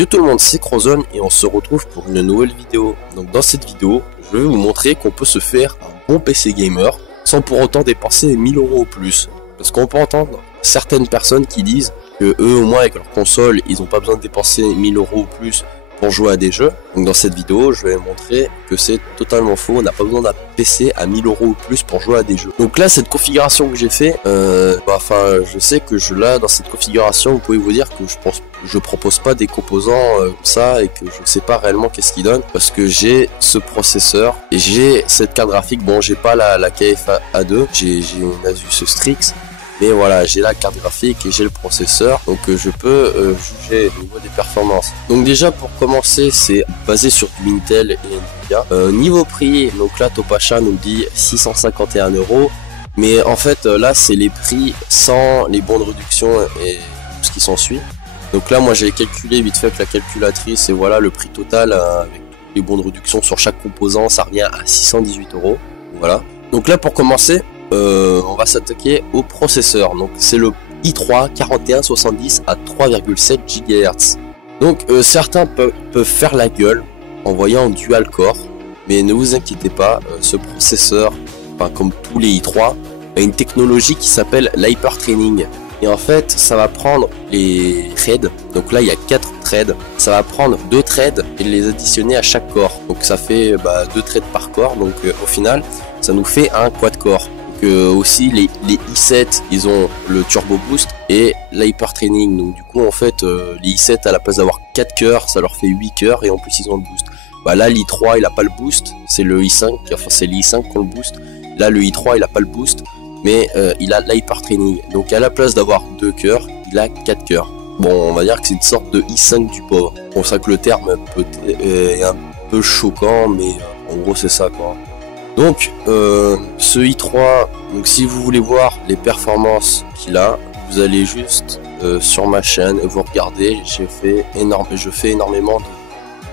Yo tout le monde, c'est Crozone et on se retrouve pour une nouvelle vidéo. Donc dans cette vidéo, je vais vous montrer qu'on peut se faire un bon PC gamer sans pour autant dépenser 1000 € ou plus. Parce qu'on peut entendre certaines personnes qui disent que eux au moins avec leur console, ils n'ont pas besoin de dépenser 1000 € ou plus pour jouer à des jeux. Donc dans cette vidéo, je vais montrer que c'est totalement faux. On n'a pas besoin d'un PC à 1000 € ou plus pour jouer à des jeux. Donc là, cette configuration que j'ai fait, je sais que là, dans cette configuration, vous pouvez vous dire que je propose pas des composants comme ça et que je sais pas réellement qu'est-ce qu'ils donnent parce que j'ai ce processeur et j'ai cette carte graphique. Bon, j'ai pas la KF A2, j'ai une Asus Strix. Mais voilà, j'ai la carte graphique et j'ai le processeur, donc je peux juger au niveau des performances. Donc déjà pour commencer, c'est basé sur du Intel et Nvidia. Niveau prix, donc là Topachat nous dit 651 €, mais en fait là c'est les prix sans les bons de réduction et tout ce qui s'ensuit. Donc là moi j'ai calculé vite fait avec la calculatrice et voilà le prix total avec les bons de réduction sur chaque composant, ça revient à 618 €. Voilà. Donc là pour commencer, on va s'attaquer au processeur. Donc c'est le i3 4170 à 3,7 GHz. Donc certains peuvent faire la gueule en voyant dual core, mais ne vous inquiétez pas, ce processeur, comme tous les i3, a une technologie qui s'appelle l'hypertraining. Et en fait, ça va prendre les threads. Donc là, il y a 4 threads. Ça va prendre 2 threads et les additionner à chaque core. Donc ça fait 2 threads par core. Donc au final, ça nous fait un quad core. Aussi les i7 ils ont le turbo boost et l'hyper training, donc du coup en fait les i7 à la place d'avoir 4 cœurs ça leur fait 8 cœurs et en plus ils ont le boost. Là l'i3 il a pas le boost, c'est le i5, enfin c'est l'i5 qui ont le boost. Là le i3 il a pas le boost mais il a l'hyper training, donc à la place d'avoir 2 cœurs il a 4 cœurs. Bon, on va dire que c'est une sorte de i5 du pauvre. Bon, c'est vrai que le terme est un peu choquant, mais en gros c'est ça quoi. Donc ce i3, donc si vous voulez voir les performances qu'il a, vous allez juste sur ma chaîne et vous regardez, je fais énormément de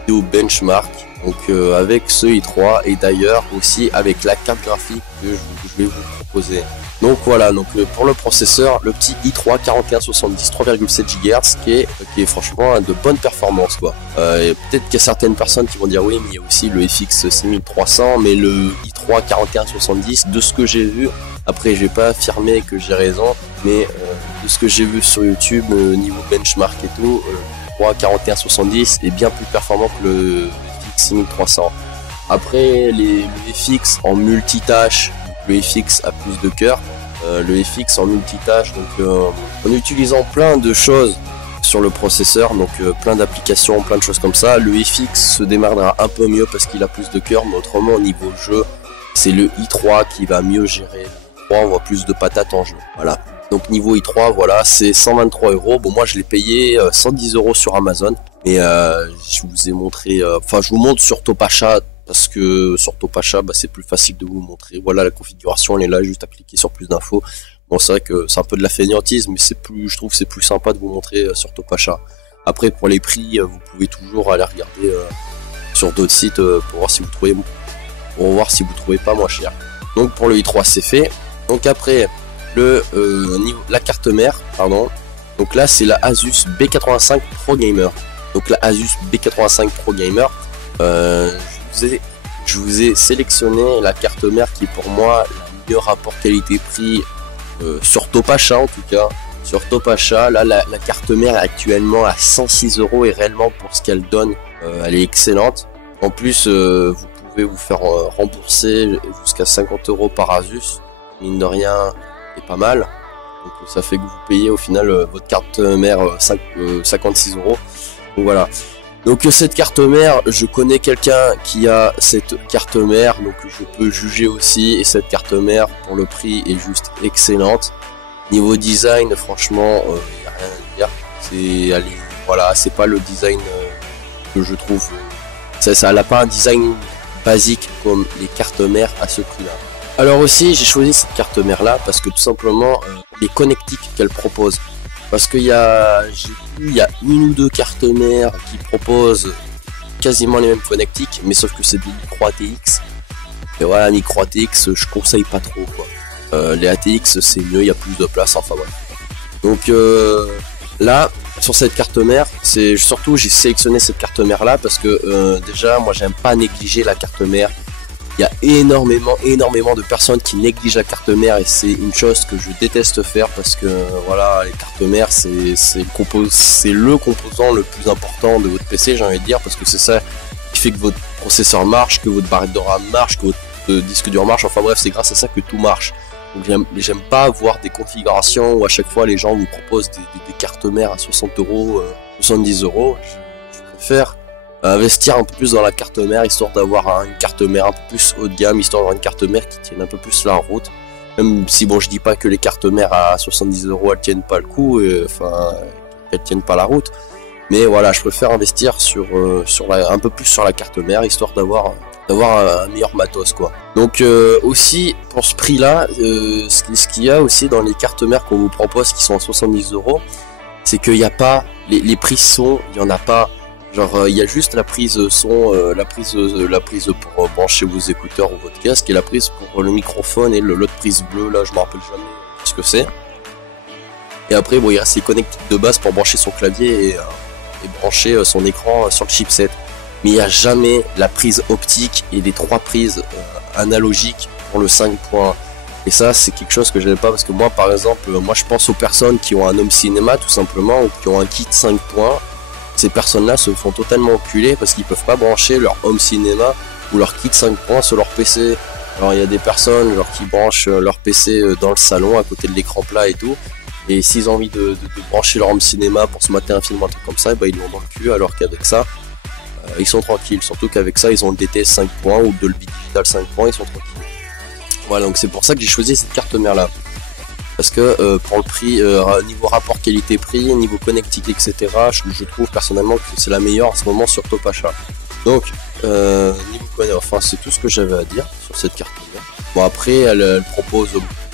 vidéos benchmark donc avec ce i3 et d'ailleurs aussi avec la carte graphique que je vais vous proposer. Donc voilà, donc pour le processeur, le petit i3 4170 3,7 GHz qui est franchement de bonne performance quoi. Et peut-être qu'il y a certaines personnes qui vont dire oui mais il y a aussi le FX 6300, mais le i3 4170 de ce que j'ai vu, après je vais pas affirmer que j'ai raison, mais de ce que j'ai vu sur YouTube niveau benchmark et tout, le i3 4170 est bien plus performant que le FX 6300. Après le FX en multitâche, le FX a plus de cœur, le FX en multitâche, donc en utilisant plein de choses sur le processeur, donc plein d'applications, plein de choses comme ça, le FX se démarrera un peu mieux parce qu'il a plus de cœur, mais autrement au niveau jeu, c'est le i3 qui va mieux gérer. Le i3 on voit plus de patates en jeu. Voilà. Donc niveau i3, voilà, c'est 123 €. Bon, moi je l'ai payé 110 € sur Amazon, mais je vous ai montré, je vous montre sur Topachat. Parce que sur Topachat, c'est plus facile de vous montrer. Voilà, la configuration, elle est là, juste à cliquer sur plus d'infos. Bon, c'est vrai que c'est un peu de la fainéantise, mais je trouve que c'est plus sympa de vous montrer sur Topachat. Après, pour les prix, vous pouvez toujours aller regarder sur d'autres sites pour voir si vous trouvez pas moins cher. Donc pour le i3, c'est fait. Donc après, la carte mère, pardon. Donc là, c'est la Asus B85 Pro Gamer. Donc la Asus B85 Pro Gamer, je vous ai sélectionné la carte mère qui est pour moi le meilleur rapport qualité-prix sur Topachat en tout cas. Sur Topachat, là la carte mère est actuellement à 106 € et réellement pour ce qu'elle donne, elle est excellente. En plus, vous pouvez vous faire rembourser jusqu'à 50 € par Asus, mine de rien, c'est pas mal. Donc ça fait que vous payez au final votre carte mère 56 €. Donc voilà. Donc cette carte mère, je connais quelqu'un qui a cette carte mère, donc je peux juger aussi, et cette carte mère pour le prix est juste excellente. Niveau design, franchement, il n'y a rien à dire. C'est pas le design que je trouve. Ça n'a pas un design basique comme les cartes mères à ce prix-là. Alors aussi, j'ai choisi cette carte mère là parce que tout simplement les connectiques qu'elle propose. Parce qu'il y a une ou deux cartes mères qui proposent quasiment les mêmes connectiques, mais sauf que c'est des micro ATX. Et voilà, micro ATX, je conseille pas trop quoi. Les ATX c'est mieux, il y a plus de place, enfin voilà. Donc Là, sur cette carte mère, c'est surtout j'ai sélectionné cette carte mère là parce que déjà moi j'aime pas négliger la carte mère. Il y a énormément de personnes qui négligent la carte mère et c'est une chose que je déteste faire parce que voilà, les cartes mères c'est le composant le plus important de votre PC, j'ai envie de dire, parce que c'est ça qui fait que votre processeur marche, que votre barrette de RAM marche, que votre disque dur marche, enfin bref, c'est grâce à ça que tout marche. Donc j'aime pas voir des configurations où à chaque fois les gens vous proposent des cartes mères à 60 euros, 70 euros. Je préfère investir un peu plus dans la carte mère, histoire d'avoir une carte mère un peu plus haut de gamme, histoire d'avoir une carte mère qui tienne un peu plus la route. Même si bon, je dis pas que les cartes mères à 70 euros elles tiennent pas le coup, enfin elles tiennent pas la route. Mais voilà, je préfère investir un peu plus sur la carte mère, histoire d'avoir un meilleur matos quoi. Donc aussi pour ce prix là, ce qu'il y a aussi dans les cartes mères qu'on vous propose qui sont à 70 euros, c'est qu'il n'y a pas les prises son, il y en a pas. Genre il y a juste la prise son, la prise pour brancher vos écouteurs ou votre casque, et la prise pour le microphone et l'autre prise bleue là, je me rappelle jamais ce que c'est. Et après bon, il reste les connectiques de base pour brancher son clavier et brancher son écran sur le chipset. Mais il n'y a jamais la prise optique et les 3 prises analogiques pour le 5.1. Et ça c'est quelque chose que j'aime pas, parce que moi par exemple, moi je pense aux personnes qui ont un home cinéma tout simplement, ou qui ont un kit 5. Ces personnes-là se font totalement enculer parce qu'ils peuvent pas brancher leur home cinéma ou leur kit 5 sur leur PC. Alors il y a des personnes genre qui branchent leur PC dans le salon à côté de l'écran plat et tout, et s'ils ont envie de brancher leur home cinéma pour se mater un film ou un truc comme ça, bah ils l'ont dans le cul, alors qu'avec ça ils sont tranquilles, surtout qu'avec ça ils ont le DTS 5 ou le Dolby Digital 5, ils sont tranquilles. Voilà, donc c'est pour ça que j'ai choisi cette carte mère là. Parce que pour le prix, niveau rapport qualité-prix, niveau connectique, etc., je trouve personnellement que c'est la meilleure en ce moment sur Top Achat. Donc, enfin, c'est tout ce que j'avais à dire sur cette carte mère. Bon, après, elle propose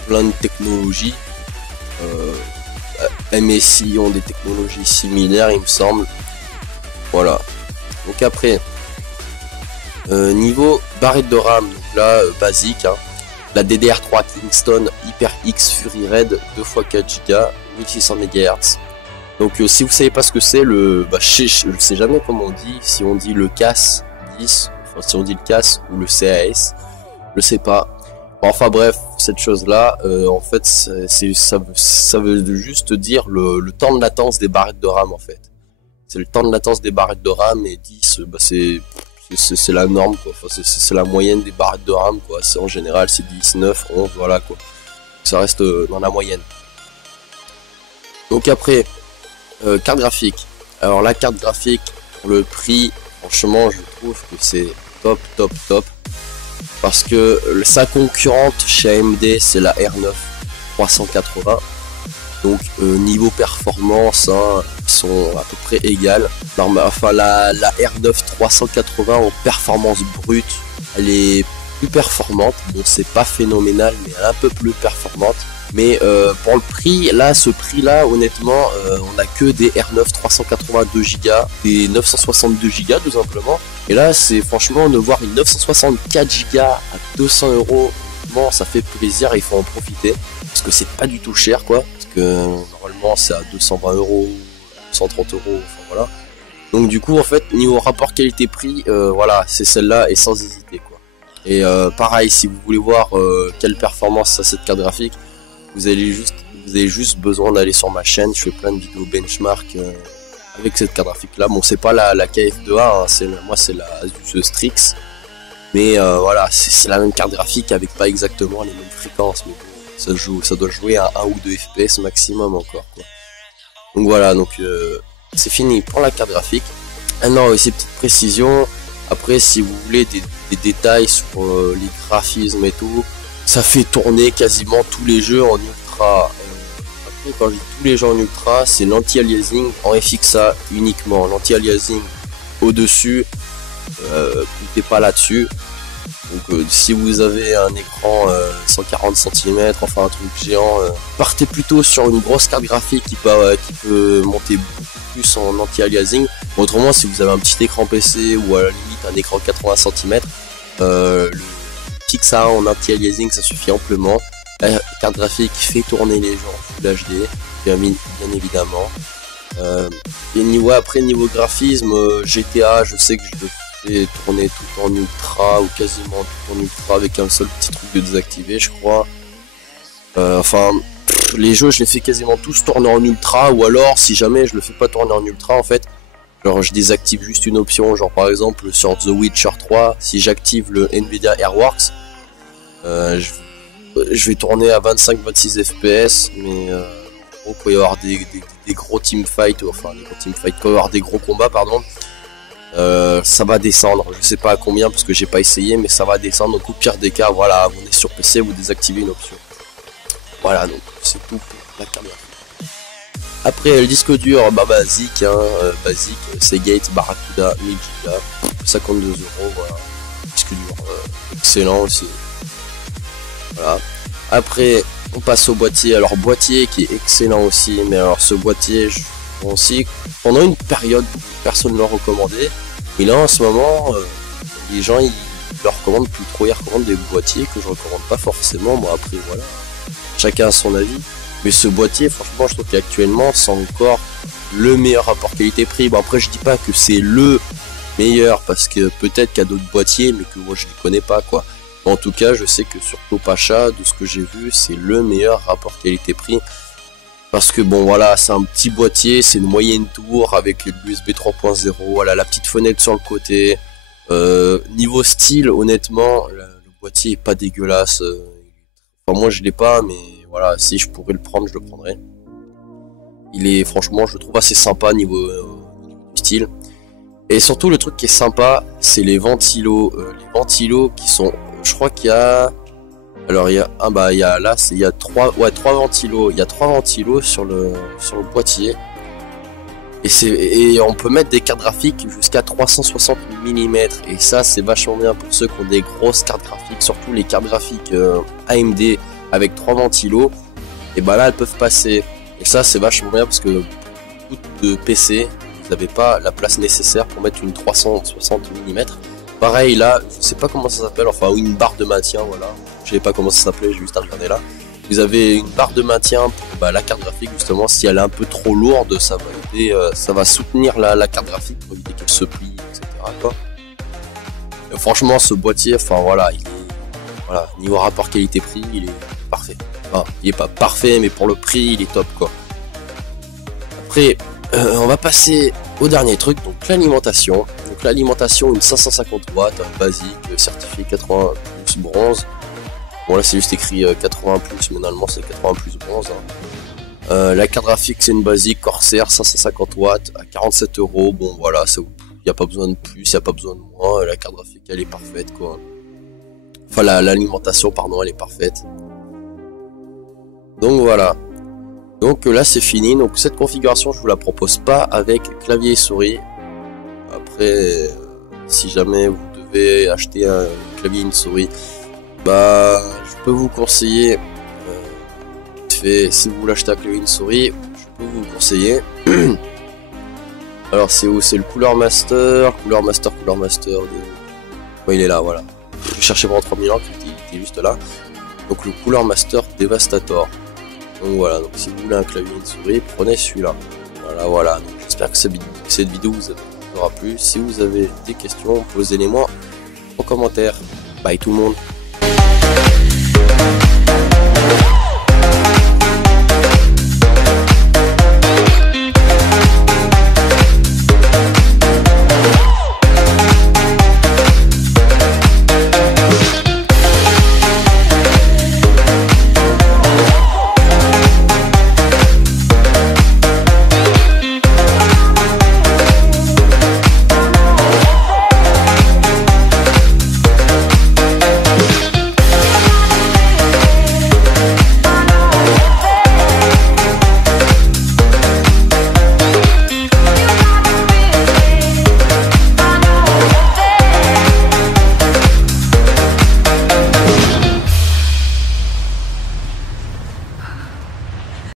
plein de technologies. MSI ont des technologies similaires, il me semble. Voilà. Donc après, niveau barrette de RAM, donc là, basique, hein. La DDR3 Kingston HyperX Fury Red 2x4 Go 1600 MHz. Donc si vous savez pas ce que c'est, je ne sais jamais comment on dit, si on dit le CAS 10, enfin si on dit le CAS ou le CAS, je sais pas. Bon, enfin bref, cette chose là, en fait ça veut juste dire le temps de latence des barrettes de RAM en fait. C'est le temps de latence des barrettes de RAM, et 10 c'est la norme quoi, enfin, c'est la moyenne des barrettes de RAM quoi, c'est en général c'est 10, 9, 11, voilà quoi, ça reste dans la moyenne. Donc après, carte graphique, alors la carte graphique, pour le prix, franchement je trouve que c'est top, parce que sa concurrente chez AMD c'est la R9 380. Donc niveau performance, hein, ils sont à peu près égales. Enfin la R9 380 en performance brute, elle est plus performante. Bon, c'est pas phénoménal, mais un peu plus performante. Mais pour le prix, là, ce prix-là, honnêtement, on a que des R9 382 Go, des 962 Go tout simplement. Et là, c'est franchement de voir une 964 Go à 200 euros, bon, ça fait plaisir, il faut en profiter. Parce que c'est pas du tout cher quoi. Que normalement c'est à 220 euros, 130 euros, enfin voilà. Donc du coup en fait niveau rapport qualité-prix, voilà, c'est celle-là et sans hésiter quoi. Et pareil, si vous voulez voir quelle performance a cette carte graphique, vous avez juste besoin d'aller sur ma chaîne. Je fais plein de vidéos benchmark avec cette carte graphique là. Bon, c'est pas la KF2A, hein, moi c'est la Asus Strix, mais voilà, c'est la même carte graphique avec pas exactement les mêmes fréquences, mais ça doit jouer à 1 ou 2 FPS maximum encore quoi. Donc voilà, donc c'est fini pour la carte graphique. Maintenant aussi petite précision, après si vous voulez des détails sur les graphismes et tout, ça fait tourner quasiment tous les jeux en ultra. Après quand je dis tous les jeux en ultra, c'est l'anti-aliasing en FXA uniquement, l'anti-aliasing au dessus, comptez pas là-dessus. Donc si vous avez un écran 140 cm, enfin un truc géant, partez plutôt sur une grosse carte graphique qui peut monter beaucoup plus en anti-aliasing. Autrement, si vous avez un petit écran PC ou à la limite un écran 80 cm, le fixa en anti-aliasing ça suffit amplement. La carte graphique fait tourner les jeux en Full HD, bien évidemment. Et niveau graphisme, GTA, je sais que je le fais tourner tout en ultra ou quasiment tout en ultra avec un seul petit truc de désactiver, je crois. Les jeux, je les fais quasiment tous tourner en ultra, ou alors si jamais je le fais pas tourner en ultra, en fait, genre je désactive juste une option, genre par exemple sur The Witcher 3, si j'active le Nvidia Airworks, je vais tourner à 25-26 FPS, mais quand il va y avoir des gros teamfights, enfin des gros teamfights, quand il va y avoir des gros combats, pardon, ça va descendre, je sais pas à combien parce que j'ai pas essayé, mais ça va descendre, donc au pire des cas, voilà, vous êtes sur PC, vous désactivez une option. Voilà, donc c'est tout pour la caméra. Après le disque dur, basique, basique, Seagate Barracuda 1000 Go, 52 €, voilà, disque dur, excellent aussi. Voilà. Après, on passe au boîtier. Alors boîtier qui est excellent aussi, mais alors ce boîtier, aussi, pendant une période, personne ne l'a recommandé. Et là, en ce moment, les gens ils le recommandent plus trop. Ils recommandent des boîtiers que je recommande pas forcément. Bon après voilà, chacun a son avis. Mais ce boîtier, franchement, je trouve qu'actuellement, c'est encore le meilleur rapport qualité-prix. Bon après, je dis pas que c'est le meilleur parce que peut-être qu'il y a d'autres boîtiers, mais que moi je les connais pas quoi. En tout cas, je sais que sur Topacha, de ce que j'ai vu, c'est le meilleur rapport qualité-prix. Parce que bon voilà, c'est un petit boîtier, c'est une moyenne tour avec l'USB 3.0, voilà la petite fenêtre sur le côté. Niveau style, honnêtement, le boîtier est pas dégueulasse. Enfin moi je l'ai pas, mais voilà, si je pourrais le prendre, je le prendrais. Il est franchement, je le trouve assez sympa niveau du style. Et surtout le truc qui est sympa, c'est les ventilos. Les ventilos qui sont, je crois qu'il y a, alors il y a il y a trois ventilos. Il y a 3 ventilos sur le boîtier. Et on peut mettre des cartes graphiques jusqu'à 360 mm. Et ça c'est vachement bien pour ceux qui ont des grosses cartes graphiques, surtout les cartes graphiques AMD avec 3 ventilos. Et bah là elles peuvent passer. Et ça c'est vachement bien parce que beaucoup de PC, vous n'avez pas la place nécessaire pour mettre une 360 mm. Pareil là, je sais pas comment ça s'appelle, enfin une barre de maintien, voilà. Je sais pas comment ça s'appelait, j'ai juste à regarder là. Vous avez une barre de maintien pour la carte graphique justement, si elle est un peu trop lourde, ça va aider, ça va soutenir la carte graphique pour éviter qu'elle se plie, etc. quoi. Franchement ce boîtier, enfin voilà, voilà, niveau rapport qualité-prix, il est parfait. Enfin, il est pas parfait, mais pour le prix, il est top quoi. Après, on va passer au dernier truc, donc l'alimentation. Donc l'alimentation, une 550 watts, basique, certifié 80 plus bronze. Bon là c'est juste écrit 80 plus, mais normalement c'est 80 plus bronze. La carte graphique c'est une basique Corsair 550 watts à 47 €. Bon voilà, il n'y a pas besoin de plus, il n'y a pas besoin de moins. La carte graphique elle est parfaite quoi. Enfin l'alimentation pardon, elle est parfaite. Donc voilà. Donc là c'est fini, donc cette configuration je vous la propose pas avec clavier et souris. Après si jamais vous devez acheter un clavier et une souris, bah je peux vous conseiller, si vous voulez acheter un clavier et une souris, je peux vous conseiller. Alors c'est où? C'est le Cooler Master. Ouais, il est là, voilà. Je cherchais pendant 3000 ans, il était juste là. Donc le Cooler Master Devastator. Donc voilà, donc si vous voulez un clavier et une souris, prenez celui-là. Voilà. J'espère que cette vidéo vous aura plu. Si vous avez des questions, posez-les moi en commentaire. Bye tout le monde.